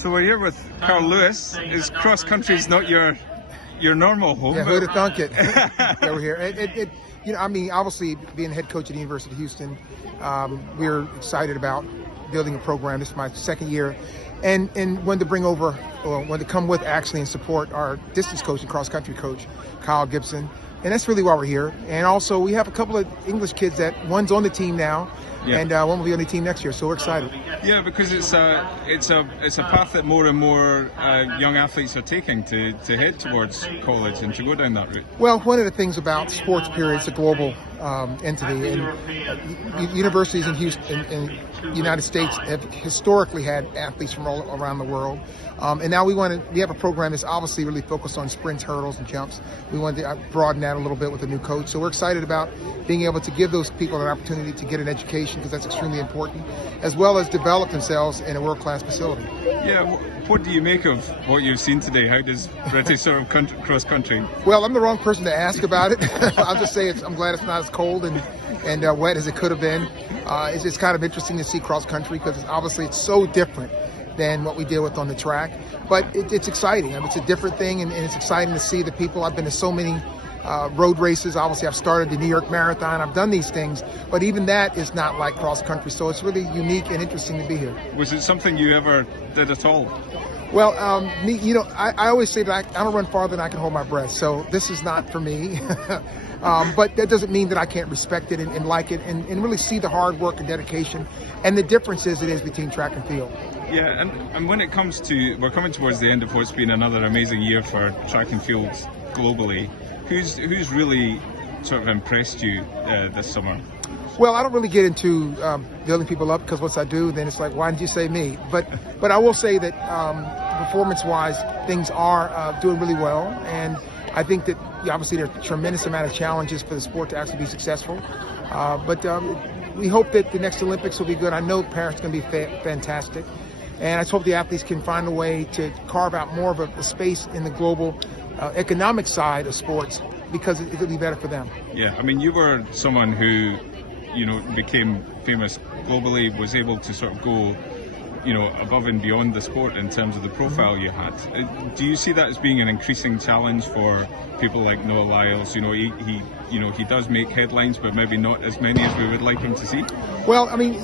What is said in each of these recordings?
So we're here with Carl Lewis. Is cross country's not your normal home? Yeah, who'd have thunk it? Yeah, we're here. I mean, obviously, being head coach at the University of Houston, we're excited about building a program. This is my second year, and wanted to bring over, or wanted to come with actually and support our distance coach and cross country coach, Kyle Gibson. And that's really why we're here. And also, we have a couple of English kids that one's on the team now, and one will be on the team next year. So we're excited. Yeah, because it's a path that more and more young athletes are taking to head towards college and to go down that route. Well, one of the things about sports, period, it's a global entity, and universities in Houston, in the United States, have historically had athletes from all around the world. And now we have a program that's obviously really focused on sprints, hurdles, and jumps. We want to broaden that a little bit with a new coach. So we're excited about being able to give those people an opportunity to get an education, because that's extremely important, as well as develop themselves in a world-class facility. Yeah, what do you make of what you've seen today? How does British sort of cross country? Well, I'm the wrong person to ask about it. I'll just say I'm glad it's not as cold and wet as it could have been. It's kind of interesting to see cross country, because obviously it's so different than what we deal with on the track, but it's exciting. I mean, it's a different thing, and it's exciting to see the people. I've been to so many road races. Obviously, I've started the New York Marathon. I've done these things, but even that is not like cross country. So it's really unique and interesting to be here. Was it something you ever did at all? Well, I always say that I don't run farther than I can hold my breath. So this is not for me. But that doesn't mean that I can't respect it and like it and really see the hard work and dedication and the differences it is between track and field. Yeah, and when it comes to, we're coming towards the end of what's been another amazing year for track and field globally. Who's really sort of impressed you this summer? Well, I don't really get into building people up, because once I do, then it's like, why didn't you say me? But I will say that performance-wise, things are doing really well, and I think that obviously there's a tremendous amount of challenges for the sport to actually be successful. But we hope that the next Olympics will be good. I know Paris is going to be fantastic, and I just hope the athletes can find a way to carve out more of a space in the global economic side of sports, because it'll be better for them. Yeah, I mean, you were someone who, became famous globally, was able to sort of go, above and beyond the sport in terms of the profile you had. Do you see that as being an increasing challenge for people like Noah Lyles? He does make headlines, but maybe not as many as we would like him to see. Well, I mean,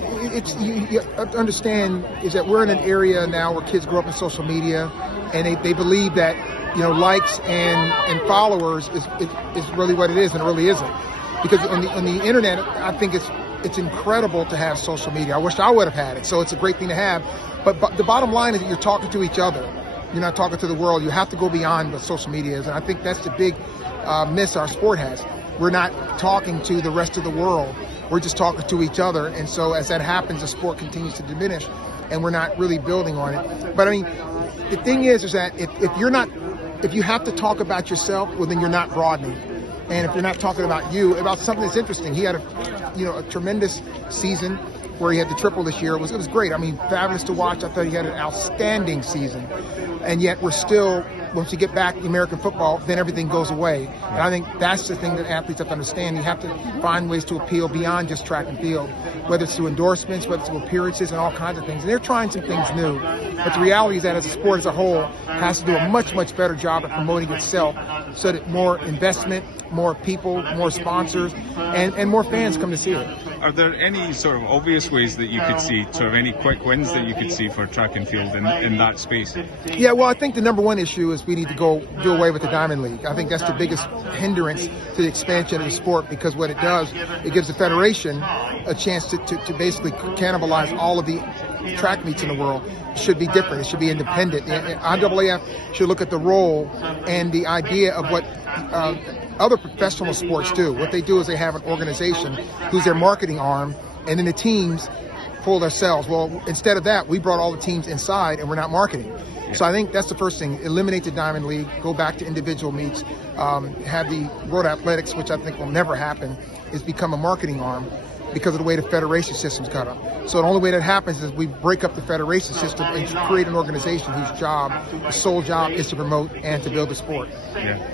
you have to understand is that we're in an area now where kids grow up in social media, and they believe that likes and followers is really what it is, and it really isn't. Because on the internet, I think it's incredible to have social media. I wish I would have had it, so it's a great thing to have. But the bottom line is that you're talking to each other. You're not talking to the world. You have to go beyond what social media is, and I think that's the big miss our sport has. We're not talking to the rest of the world. We're just talking to each other, and so as that happens, the sport continues to diminish, and we're not really building on it. But I mean, the thing is that if you have to talk about yourself, well, then you're not broadening. And if you're not talking about about something that's interesting, he had a tremendous season where he had the triple this year. It was great. I mean, fabulous to watch. I thought he had an outstanding season. And yet we're still, once you get back to American football, then everything goes away. And I think that's the thing that athletes have to understand. You have to find ways to appeal beyond just track and field, whether it's through endorsements, whether it's through appearances and all kinds of things. And they're trying some things new. But the reality is that as a sport as a whole has to do a much, much better job at promoting itself, so that more investment, more people, more sponsors, and more fans come to see it. Are there any sort of obvious ways that you could see, sort of any quick wins that you could see for track and field in that space? Yeah, well, I think the number one issue is we need to do away with the Diamond League. I think that's the biggest hindrance to the expansion of the sport, because what it does, it gives the federation a chance to basically cannibalize all of the track meets in the world. It should be different. It should be independent. IAAF should look at the role and the idea of what other professional sports do. What they do is they have an organization who's their marketing arm, and then the teams pull themselves. Well, instead of that, we brought all the teams inside, and we're not marketing. So I think that's the first thing. Eliminate the Diamond League, go back to individual meets, have the World Athletics, which I think will never happen, is become a marketing arm because of the way the federation system's cut up. So the only way that happens is we break up the federation system and create an organization whose sole job is to promote and to build the sport. Yeah.